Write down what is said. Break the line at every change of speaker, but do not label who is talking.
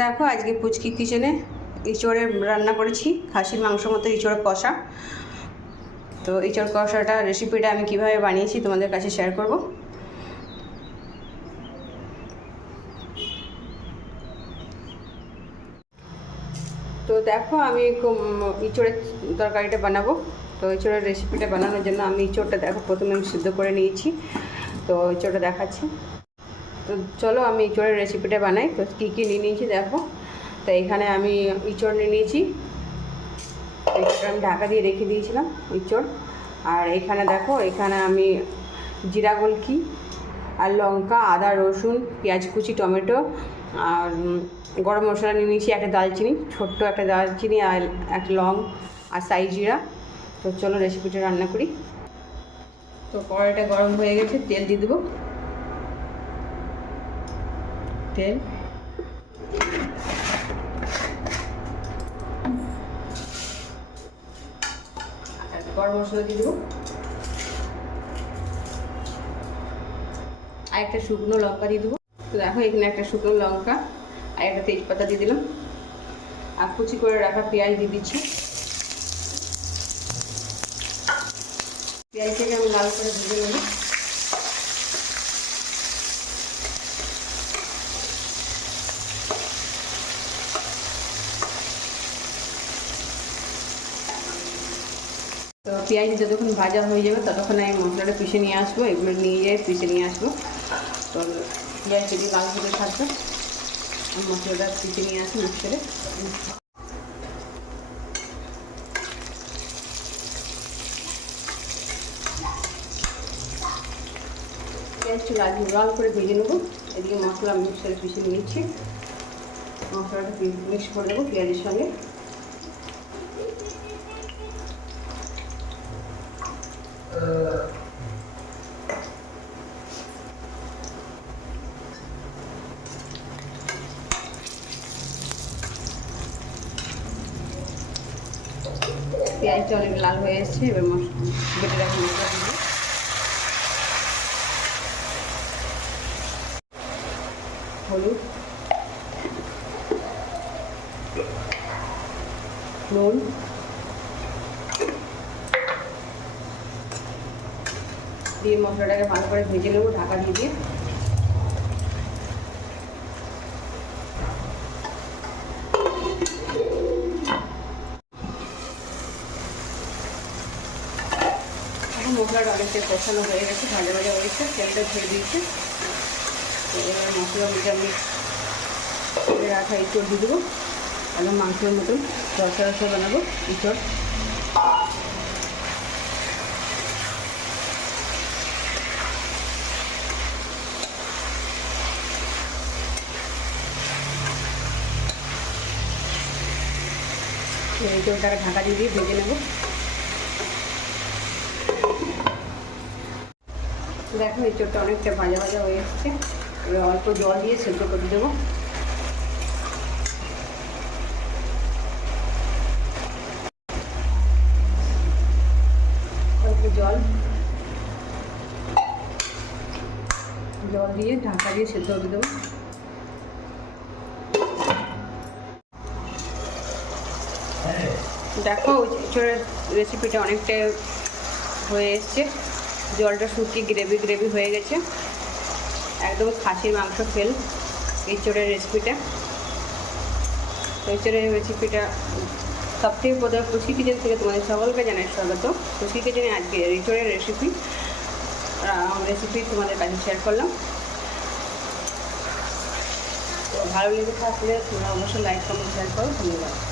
দেখো আজকে পুচকি কিচেনে ইঁচড়ের রান্না করেছি, খাসির মাংস মতো ইঁচড় কষা। তো ইঁচড় কষাটা রেসিপিটা আমি কীভাবে বানিয়েছি তোমাদের কাছে শেয়ার করব। তো দেখো আমি ইঁচড়ের তরকারিটা বানাবো। তো ইঁচড়ের রেসিপিটা বানানোর জন্য আমি ইঁচড়টা দেখো প্রথমে আমি সিদ্ধ করে নিয়েছি। তো ইঁচড়টা দেখাচ্ছি। তো চলো আমি ইঁচড়ের রেসিপিটা বানাই। তো কী কী নিয়ে নিয়েছি দেখো। তো এখানে আমি ইঁচড় নিয়ে নিয়েছি। ইঁচড়টা আমি ঢাকা দিয়ে রেখে দিয়েছিলাম ইঁচড়। আর এখানে দেখো, এখানে আমি জিরা গোলকি আর লঙ্কা, আদা, রসুন, পেঁয়াজ কুচি, টমেটো আর গরম মশলা নিয়ে নিয়েছি একটা দালচিনি, ছোট্ট একটা দালচিনি আর একটা লং আর সাই জিরা। তো চলো রেসিপিটা রান্না করি। তো কড়াইটা গরম হয়ে গেছে, তেল দিয়ে দেবো। তেল গরম মশলা দিয়ে দেবো। আর একটা শুকনো লঙ্কা দিয়ে দেবো। তো দেখো, এখানে একটা শুকনো লঙ্কা আর একটা তেজপাতা দিয়ে দিলাম। আর কুচি করে রাখা পেঁয়াজ দিয়ে দিচ্ছি। পেঁয়াজটাকে আমি লাল করে ভেজে নেব। তো পেঁয়াজ যতক্ষণ ভাজা হয়ে যাবে, ততক্ষণ আমি মশলাটা পিষে নিয়ে আসব, এগুলো নিয়ে যাই, পিষে নিয়ে আসব। তো পেঁয়াজ যদি লাল করে থাকবে মশলাটা পিষে নিয়ে আসি মিক্সারে পেঁয়াজটা লাল লাল করে ভেজে নেব। এদিকে মশলা মিক্সারে পিষে নিয়েছি। মশলাটা মিক্স করে দেবো পেঁয়াজের সঙ্গে। পেঁয়াজটা অনেক লাল হয়ে এসছে, এবার বেটে মশলা হলুদ। নুন। দিয়ে মশলাটাকে ভালো করে ভেজে নেব, ঢাকা দিয়ে দিয়ে। মশলাটা অনেকটা কষানো হয়ে গেছে, ভাজা ভাজা হয়েছে, তেলটা ছেড়ে দিয়েছে এবার মশলা মিটা আমি রাখা ইঁচড় দিয়ে দেবো। একদম মাংসের মতন রসা রসা বানাবো ইঁচড় ইঁচড়টাকে ঢাকা দিয়ে দিয়ে ভেজে নেব। দেখো এঁচড়টা অনেকটা ভাজা ভাজা হয়ে এসছে। এবার অল্প জল দিয়ে সেদ্ধ করে দেবো। অল্প জল। জল দিয়ে ঢাকা দিয়ে সেদ্ধ করে দেবো। দেখো এঁচড়ের রেসিপিটা অনেকটা হয়ে এসছে। জলটা শুকিয়ে গ্রেভি গ্রেভি হয়ে গেছে। একদম খাসির মাংস ফেল এঁচড়ের রেসিপিটা এঁচড়ের রেসিপিটা সব থেকে প্রথমে খুশি কিচেন থেকে তোমাদের সকলকে জানাই স্বাগত। খুশি কিচেনে আজকে এঁচড়ের রেসিপি রেসিপি তোমাদের কাছে শেয়ার করলাম। তো ভালো লেগে থাকলে তোমরা অবশ্যই লাইক কমেন্ট শেয়ার করো। ধন্যবাদ।